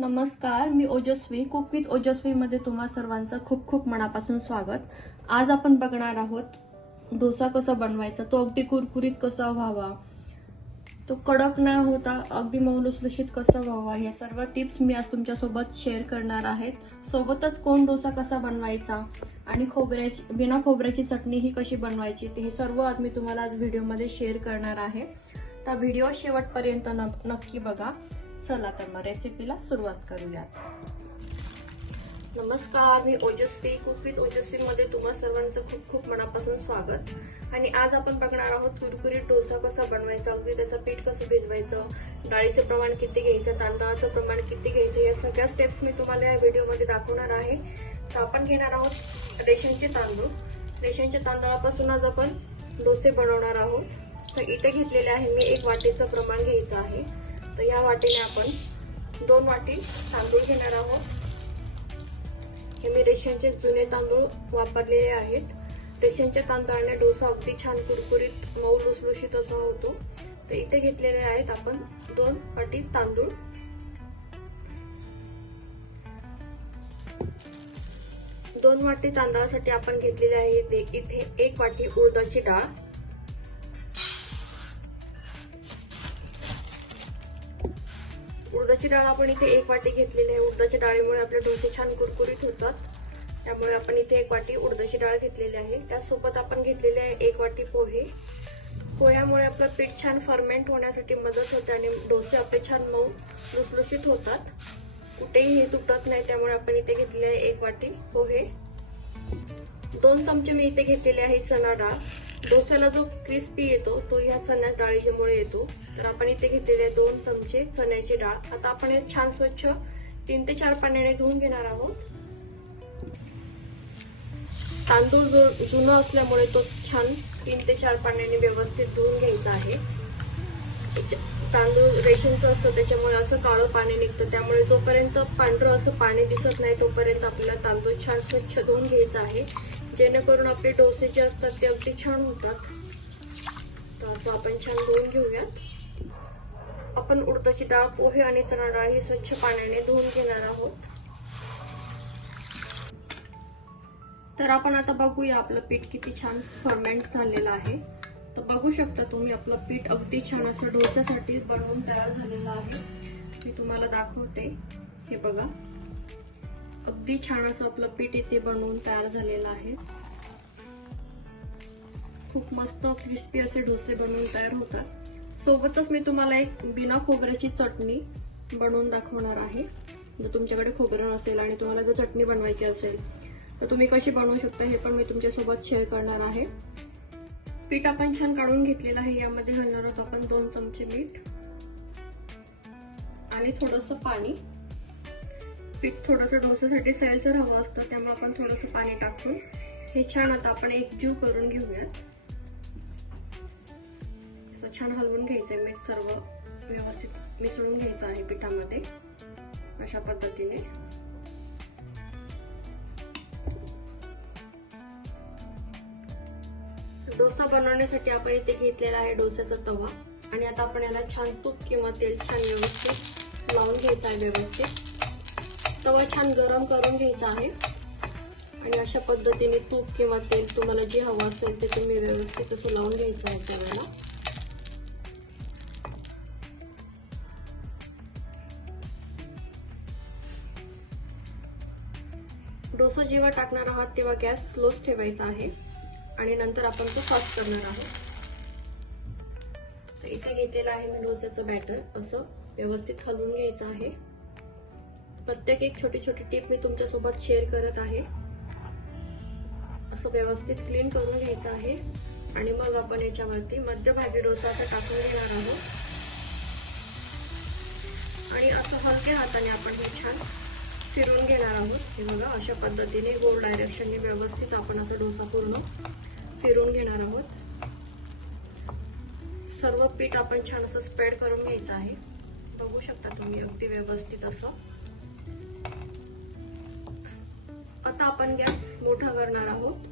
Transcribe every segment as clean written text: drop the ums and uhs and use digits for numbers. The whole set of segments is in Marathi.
नमस्कार, मी ओजस्वी कुक विथ ओजस्वी मध्ये तुम्हा सर्वांचं खूप खूप मनापासून स्वागत। आज आपण बघणार आहोत डोसा कसा बनवायचा, तो अगदी कुरकुरीत कसा व्हावा, तो कडक न होता अगदी मऊ लुसलुशीत कसा व्हावा, हे सर्व टिप्स मी आज तुमच्या सोबत शेअर करणार आहेत। सोबतच कोण डोसा कसा बनवायचा आणि बिना खोबऱ्याची चटणी ही कशी बनवायची ते हे सर्व आज मी तुम्हाला आज व्हिडिओमध्ये शेअर करणार आहे। तर व्हिडिओ शेवटपर्यंत नक्की बघा। चला तर मग रेसिपीला सुरुवात करूयात। नमस्कार, मी ओजस्वी कुक विथ ओजस्वी मध्ये तुम्हा सर्वांचं खूप खूप मनापासून स्वागत। आणि आज आपण बघणार आहोत कुरकुरीत डोसा कसा बनवायचा, अगदी त्याचं पीठ कसं भिजवायचं, डाळीचं प्रमाण किती घ्यायचं, तांदळाचं प्रमाण किती घ्यायचं, या सगळ्या स्टेप्स मी तुम्हाला या व्हिडिओमध्ये दाखवणार आहे। तर आपण घेणार आहोत रेशनचे तांदूळ। रेशनच्या तांदळापासून आज आपण डोसे बनवणार आहोत। तर इथे घेतलेले आहे मी 1 वाटीचं प्रमाण घ्यायचं आहे। तर या वाटीने आपण 2 वाटी तांदूळ घेणार आहोत। हे मी रेशनचे जुने तांदूळ वापरलेले आहेत। रेशनच्या तांदळाने डोसा अगदी छान कुरकुरीत मऊ लुसलुशीत असा होतो। तर इथे घेतलेले आहेत आपण 2 वाटी तांदूळ। दोन वाटी तांदळासाठी आपण घेतलेले आहे इथे 1 वाटी उडदाची डाळ। उडदाची डाळ आपण इथे 1 वाटी घेतलेली आहे। उडदाच्या डाळीमुळे आपले डोसे छान कुरकुरीत होतात, त्यामुळे आपण इथे 1 वाटी उडदाची डाळ घेतलेली आहे। त्यासोबत आपण घेतलेले आहे 1 वाटी पोहे। पोह्यामुळे आपलं पीठ छान फर्मेंट होण्यासाठी मदत होते आणि डोसे आपले छान मऊ लुसलुशीत होतात, कुठेही हे तुटत नाही। त्यामुळे आपण इथे घेतलेले आहे 1 वाटी पोहे। 2 चमचे मी इथे घेतलेले आहे चणा डाळ। डोस्याला जो क्रिस्पी येतो तो ह्या चणा डाळीमुळे येतो। तर आपण इथे घेतलेले 2 चमचे चण्याची डाळ। आता आपण हे छान स्वच्छ 3 ते 4 पाण्याने धुवून घेणार आहोत। तांदूळ जुना असल्यामुळे तो छान 3 ते 4 पाण्याने व्यवस्थित धुवून घ्यायचा आहे। तांदूळ रेशनचं असतं त्याच्यामुळे असं काळं पाणी निघतं, त्यामुळे जोपर्यंत पांढरं असं पाणी दिसत नाही तोपर्यंत आपल्याला तांदूळ छान स्वच्छ धुवून घ्यायचा आहे, जेणेकरून आपले डोसे जे असतात ते अगदी छान होतात। तर असं आपण छान धुवून घेऊयात। आपण उडदाची डाळ, पोहे आणि चणा डाळ ही स्वच्छ पाण्याने धुवून घेणार आहोत। तर आपण आता बघूया आपलं पीठ किती छान फर्मेंट झालेलं आहे। तर बघू शकता तुम्ही आपलं पीठ अगदी छान असं डोस्यासाठी बनवून तयार झालेलं आहे। मी तुम्हाला दाखवते, हे बघा अगदी छान असं आपलं पीठ इथे बनवून तयार झालेलं आहे। खूप मस्त क्रिस्पी असे डोसे बनवून तयार होतात। सोबतच मी तुम्हाला एक बिना खोबऱ्याची चटणी बनवून दाखवणार आहे। जर तुमच्याकडे खोबरं नसेल आणि तुम्हाला जर चटणी बनवायची असेल तर तुम्ही कशी बनवू शकता हे पण मी तुमच्यासोबत शेअर करणार आहे। पीठ आपण छान काढून घेतलेलं आहे। यामध्ये घालणार आहोत आपण 2 चमचे मीठ आणि थोडंसं पाणी। पीठ थोडंसं डोस्यासाठी सैलसर हवं असतं, त्यामुळे आपण थोडंसं पाणी टाकून हे छान आता आपण एकजीव करून घेऊयात। असं छान हलवून घ्यायचंय, मीठ सर्व व्यवस्थित मिसळून घ्यायचं आहे पिठामध्ये अशा पद्धतीने। डोसा बनवण्यासाठी आपण इथे घेतलेला आहे डोस्याचा तवा आणि आता आपण याला छान तूप किंवा तेल छान व्यवस्थित लावून घ्यायचं आहे। व्यवस्थित तवा छान गरम करून घ्यायचा आहे आणि अशा पद्धतीने तूप किंवा तेल तुम्हाला जे हवं असेल ते तुम्ही व्यवस्थित असं लावून घ्यायचं आहे तव्याला। डोसा जेव्हा टाकणार आहात तेव्हा गॅस स्लोच ठेवायचा आहे आणि नंतर आपण तो सॉस करणार आहोत। इथे घेतलेलं आहे मी डोस्याचं बॅटर, असं व्यवस्थित हलवून घ्यायचं आहे। प्रत्येक एक छोटी छोटी टिप मी तुमच्यासोबत शेअर करत आहे। असं व्यवस्थित क्लीन करून घ्यायचं आहे आणि मग आपण याच्यावरती मध्यभागी डोसा आता टाकून घेणार आहोत आणि असं हलक्या हाताने आपण हे छान फिरवून घेणार आहोत। हे बघा अशा पद्धतीने गोल डायरेक्शनने व्यवस्थित आपण असं डोसा पूर्ण फिरवून घेणार आहोत। सर्व पीठ आपण छान असं स्प्रेड करून घ्यायचं आहे। बघू शकता तुम्ही अगदी व्यवस्थित असं। आता आपण गॅस मोठा करणार आहोत।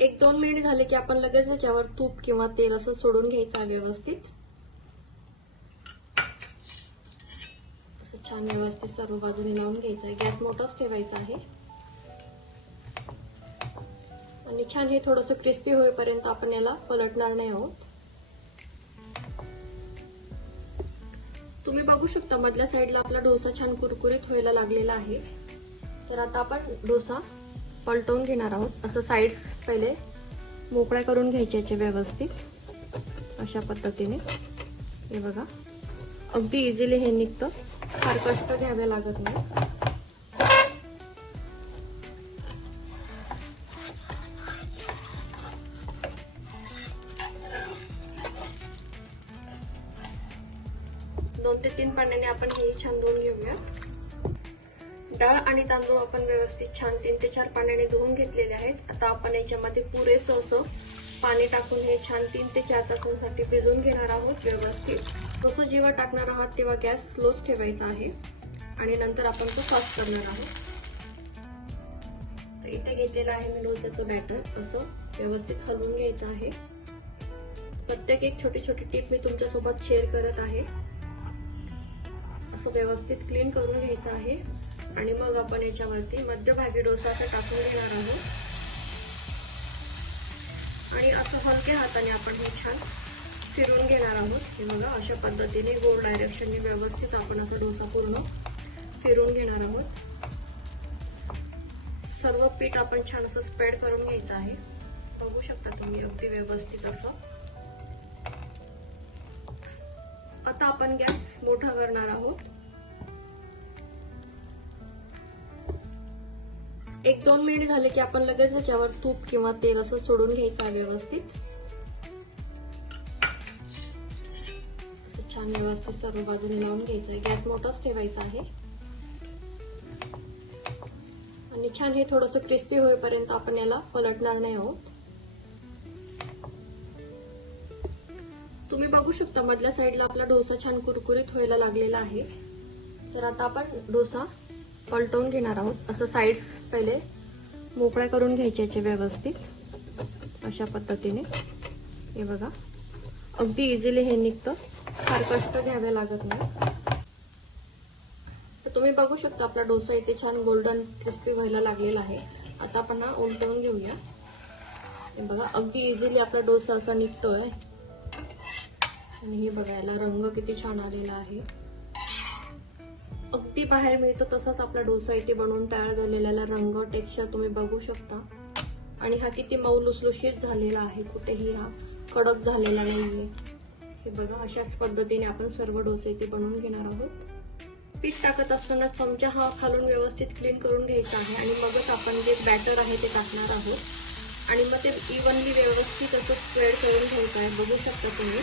1-2 मिनिट झाले की आपण लगेच याच्यावर तूप किंवा तेल असं सोडून घ्यायचं आहे व्यवस्थित। छान व्यवस्थित सर्व बाजूने लावून घ्यायचा आहे. गॅस मोठाच ठेवायचा आहे आणि छान हे थोडंसं क्रिस्पी होईपर्यंत आपण याला पलटणार नाही आहोत. तुम्ही बघू शकता मधल्या साईडला आपला डोसा छान कुरकुरीत व्हायला लागलेला आहे. तर आता आपण डोसा पलटवून घेणार आहोत. असं साईड्स पहिले मोकळ्या करून घ्यायचे व्यवस्थित अशा पद्धतीने. हे बघा अगदी इझिली हे निघतं, फार कष्ट घ्यावे लागत नाही. दोन ते तीन पाण्याने आपण हे छान धुवून घेऊया. डाळ आणि तांदूळ आपण व्यवस्थित छान 3 ते 4 पाण्याने धुवून घेतलेले आहेत. आता आपण याच्यामध्ये पुरेसं असं पाणी टाकून हे छान 3 ते 4 तासांसाठी भिजवून घेणार आहोत व्यवस्थित. तसं जेव्हा टाकणार आहात तेव्हा गॅस स्लोच ठेवायचा आहे आणि नंतर आपण तो सॉस करणार आहोत. तर इथे घेतलेलं आहे मी डोस्याचं बॅटर. असं व्यवस्थित हलवून घ्यायचं आहे. प्रत्येक एक छोटी छोटी टिप मी तुमच्यासोबत शेअर करत आहे. असं व्यवस्थित क्लीन करून घ्यायचं आहे आणि मग आपण याच्यावरती मध्यभागी डोसा टाकून घेणार आहोत आणि असं हलक्या हाताने आपण हे छान फिरवून घेणार आहोत. हे बघा अशा पद्धतीने गोल डायरेक्शनने व्यवस्थित आपण असं डोसा पूर्ण फिरवून घेणार आहोत. सर्व पीठ आपण छान असं स्प्रेड करून घ्यायचं आहे. बघू शकता तुम्ही अगदी व्यवस्थित असं. आता आपण गॅस मोठा करणार आहोत. 1-2 मिनिट झाले की आपण लगेच त्याच्यावर तूप किंवा तेल असं सोडून घ्यायचं आहे व्यवस्थित. असं छान व्यवस्थित सर्व बाजूने लावून घ्यायचं आहे. गॅस मोठाच ठेवायचा आहे आणि छान हे थोडंसं क्रिस्पी होईपर्यंत आपण याला पलटणार नाही आहोत. तुम्ही बघू शकता मधल्या साईडला आपला डोसा छान कुरकुरीत व्हायला लागलेला आहे. तर आता आपण डोसा पलटवून घेणार आहोत. असं साईड्स पहिले मोकळ्या करून घ्यायचे व्यवस्थित अशा पद्धतीने. हे बघा अगदी इझिली हे निघतं, फार कष्ट घ्यावे लागत नाही. तर तुम्ही बघू शकता आपला डोसा इथे छान गोल्डन क्रिस्पी व्हायला लागलेला आहे. आता आपण हा उलटवून घेऊया. हे बघा अगदी इझिली आपला डोसा असा निघतोय आणि हे बघायला रंग किती छान आलेला आहे. अगदी बाहेर मिळतो तसाच आपला डोसा इथे बनवून तयार झालेला. रंग टेक्स्चर तुम्ही बघू शकता आणि हा किती मऊ लुसलुशीत झालेला आहे. कुठेही हा कडक झालेला नाहीये. हे बघा अशाच पद्धतीने आपण सर्व डोसे इथे बनवून घेणार आहोत. पीठ टाकत असताना चमचा हा खालून व्यवस्थित क्लीन करून घ्यायचा आहे आणि मगच आपण जे बॅटर आहे ते टाकणार आहोत आणि मग ते इव्हनली व्यवस्थित असं स्प्रेड करून घ्यायचं आहे. बघू शकता तुम्ही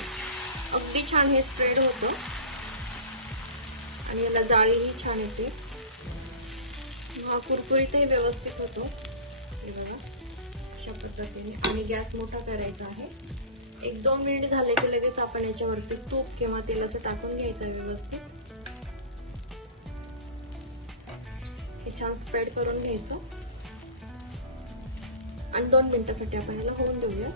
अगदी छान हे स्प्रेड होतं आणि याला जाळीही छान येते. हा कुरकुरीतही व्यवस्थित होतो. हे बघा अशा पद्धतीने. आणि गॅस मोठा करायचा आहे. 1-2 मिनिट झाले की लगेच आपण याच्यावरती तूप किंवा तेल असं टाकून घ्यायचं आहे व्यवस्थित. हे छान स्प्रेड करून घ्यायचं आणि 2 मिनिटासाठी आपण याला होऊन देऊया.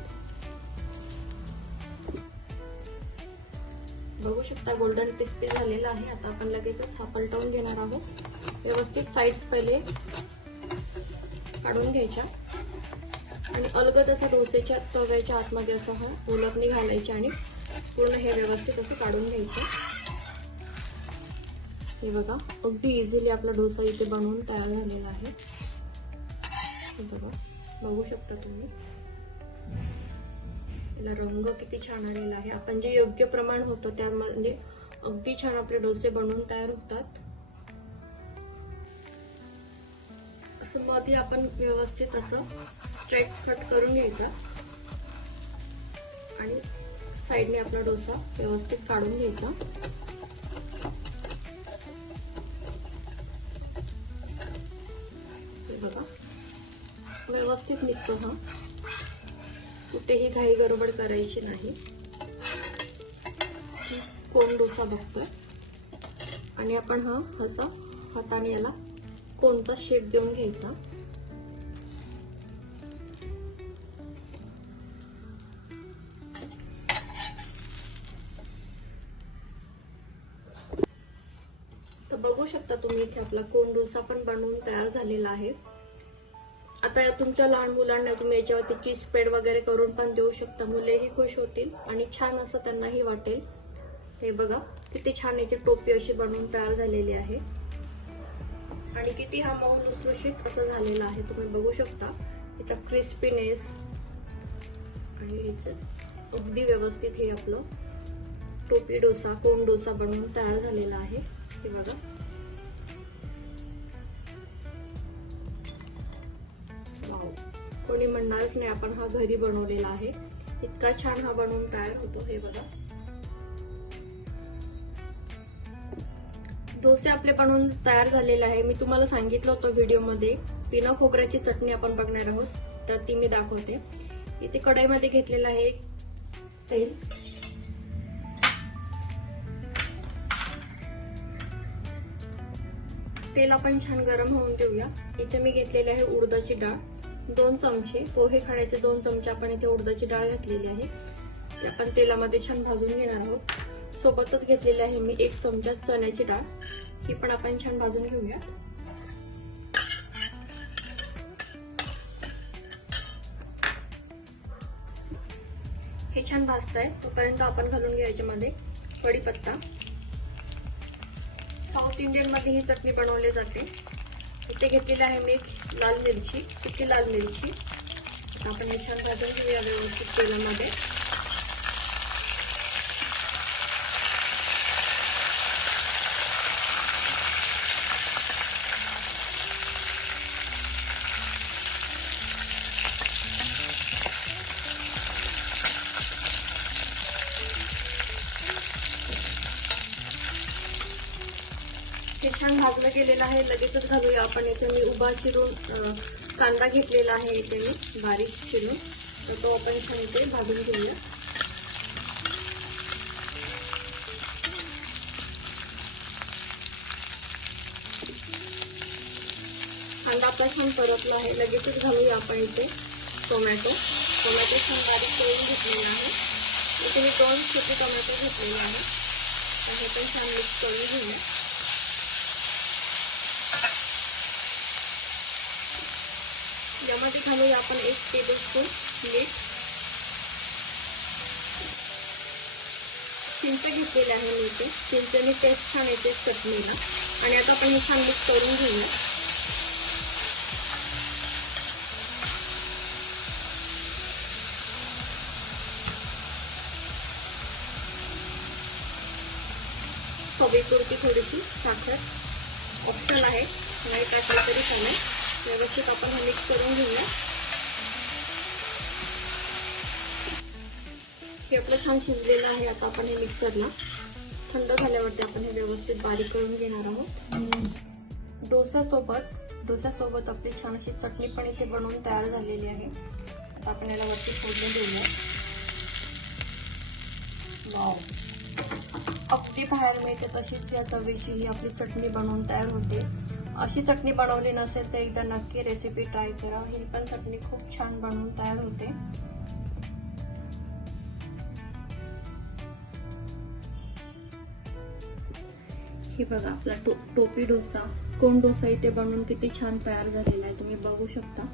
बघू शकता गोल्डन क्रिस्पी झालेला आहे. आता आपण लगेचच हा पलटवून घेणार आहोत. व्यवस्थित साईड्स पहिले काढून घ्यायच्या आणि अलगद असं डोसेच्या तव्याच्या आतमध्ये असं हा उलटणी घालायची आणि पूर्ण हे व्यवस्थित असं काढून घ्यायचं. हे बघा अगदी इझिली आपला डोसा इथे बनवून तयार झालेला आहे. हे बघा बघू शकता तुम्ही याला रंग किती छान आलेला आहे. आपण जे योग्य प्रमाण होतं त्या म्हणजे अगदी छान आपले डोसे बनवून तयार होतात. असं मध्ये आपण व्यवस्थित असं स्ट्रेट कट करून घ्यायचा आणि साईडने आपला डोसा व्यवस्थित काढून घ्यायचा. हे बघा व्यवस्थित निघतो हा. कुठेही घाई गडबड करायची नाही. कोण डोसा बघतोय आणि आपण हा असा हाताने याला कोणचा शेप देऊन घ्यायचा. तर तर बघू शकता तुम्ही इथे आपला कोण डोसा पण बनवून तयार झालेला आहे. आता तुमच्या लहान मुलांना तुम्ही याच्यावरती चीज स्प्रेड वगैरे करून पण देऊ शकता. मुलेही खुश होतील आणि छान असं त्यांनाही वाटेल. ते बघा किती छान याची टोपी अशी बनवून तयार झालेली आहे आणि किती हा मऊ लुसलुशीत असं झालेला आहे. तुम्ही बघू शकता याचा क्रिस्पीनेस आणि याचं अगदी व्यवस्थित हे आपलं टोपी डोसा कोण डोसा बनवून तयार झालेला आहे. हे बघा वाव, कोणी म्हणणारच नाही आपण हा घरी बनवलेला आहे. इतका छान हा बनवून तयार होतो. हे बघा डोसे आपले बनवून तयार झालेले आहे. मी तुम्हाला सांगितलं होतं व्हिडिओमध्ये बिना खोबऱ्याची चटणी आपण बघणार आहोत, तर ती मी दाखवते. इथे कढईमध्ये घेतलेलं आहे तेल. तेल आपण छान गरम होऊन देऊया. इथे मी घेतलेली आहे उडदाची डाळ 2 चमचे. पोहे खाण्याचे 2 चमचे आपण इथे उडदाची डाळ घातलेली आहे. ते आपण तेलामध्ये छान भाजून घेणार आहोत. सोबतच घेतलेली आहे मी 1 चमचा चण्याची डाळ. ही पण आपण छान भाजून घेऊया. हे छान भाजताय तोपर्यंत आपण घालून घ्या याच्यामध्ये कढीपत्ता. साऊथ इंडियन मध्ये ही चटणी बनवली जाते. इथे घेतलेली आहे मी लाल मिरची, सुकी लाल मिरची. आपण हे छान भाजून घेऊया व्यवस्थित तेलामध्ये. हे छान भाजलं गेलेलं आहे. लगेचच घालूया आपण इथे मी उभा चिरून कांदा घेतलेला आहे इथे मी बारीक चिरून, तर तो आपण छान इथे भाजून घेऊया. कांदा आपला छान परतला आहे. लगेचच घालूया आपण इथे टोमॅटो. टोमॅटो छान बारीक करून घेतलेला आहे. इथे मी 2 छोटे टोमॅटो घेतलेले आहे. हे पण छान मिक्स करून घेऊया. यामध्ये घालूया आपण 1 टेबलस्पून मीठ. चिंच घेतलेली आहे मी इथे. चिंचेने टेस्ट छान येते चटणीला. आणि आता आपण हे छान मिक्स करून घेऊया. चवीपुरती थोडीशी साखर ऑप्शनल आहे, नाही टाकली तरी चालेल. व्यवस्थित आपण हे मिक्स करून घेऊया. हे आपलं छान शिजलेलं आहे. आता आपण हे मिक्सरला थंड झाल्यावरती आपण हे व्यवस्थित बारीक करून घेणार आहोत. डोस्यासोबत आपली छान अशी चटणी पण इथे बनवून तयार झालेली आहे. आता आपण याला वरती फोडणी देऊया. वाव, अगदी बाहेर मिळते तशीच या चवीची ही आपली चटणी बनवून तयार होते. अशी चटणी बनवली नसेल तर एकदा नक्की रेसिपी ट्राय करा. ही पण चटणी खूप छान बनवून तयार होते. हे बघा आपला टोपी डोसा कोण डोसा इथे बनवून किती छान तयार झालेला आहे. तुम्ही बघू शकता.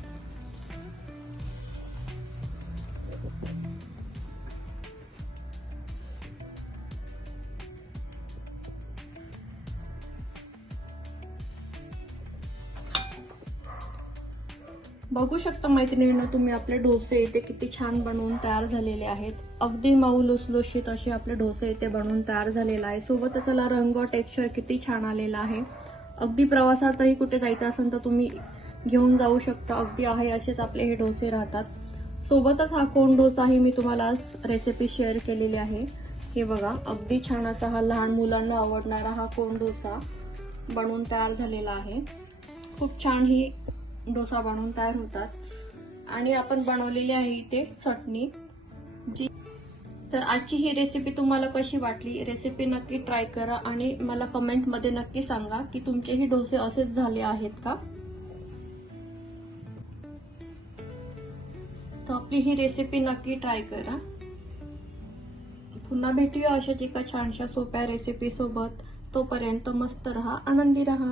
बघू शकता मैत्रिणींनो तुम्ही आपले डोसे इथे किती छान बनवून तयार झालेले आहेत. अगदी मऊ लुसलुशीत असे आपले डोसे इथे बनवून तयार झालेला आहे. सोबतच त्याला रंग टेक्स्चर किती छान आलेला आहे. अगदी प्रवासातही कुठे जायचं असेल तर तुम्ही घेऊन जाऊ शकता. अगदी आहे असेच आपले हे डोसे राहतात. सोबतच हा कोण डोसाही मी तुम्हाला आज रेसिपी शेअर केलेली आहे. हे बघा अगदी छान असा हा लहान मुलांना आवडणारा हा कोण डोसा बनवून तयार झालेला आहे. खूप छान ही डोसा बनवून तयार होतात. आणि आपण बनवलेली आहे इथे चटणी जी. तर आजची ही रेसिपी तुम्हाला कशी वाटली, रेसिपी नक्की ट्राय करा आणि मला कमेंट मध्ये नक्की सांगा की तुमचेही डोसे असेच झाले आहेत का. तर आपली ही रेसिपी नक्की ट्राय करा. पुन्हा भेटूया अशाच एका छानशा सोप्या रेसिपी सोबत. तोपर्यंत मस्त रहा, आनंदी रहा.